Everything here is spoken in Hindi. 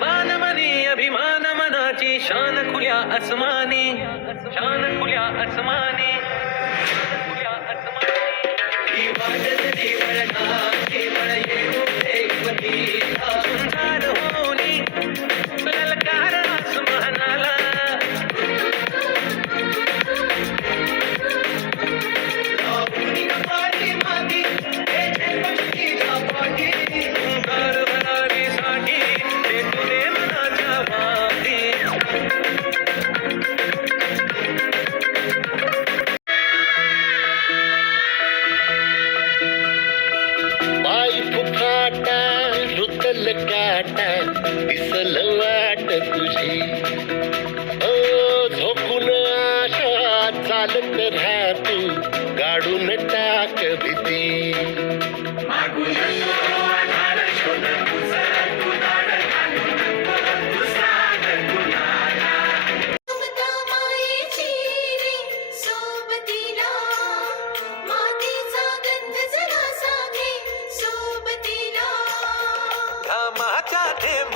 मानमनी अभिमान मनाची शान खुल्या अस्मानी शान खुल्या अस्मानी काटा दिसल वाट तुझी। ओ झोपून आशा चालत राहा तू गाडून टाक जरा सागे सोबतीला घामाच्या थेंब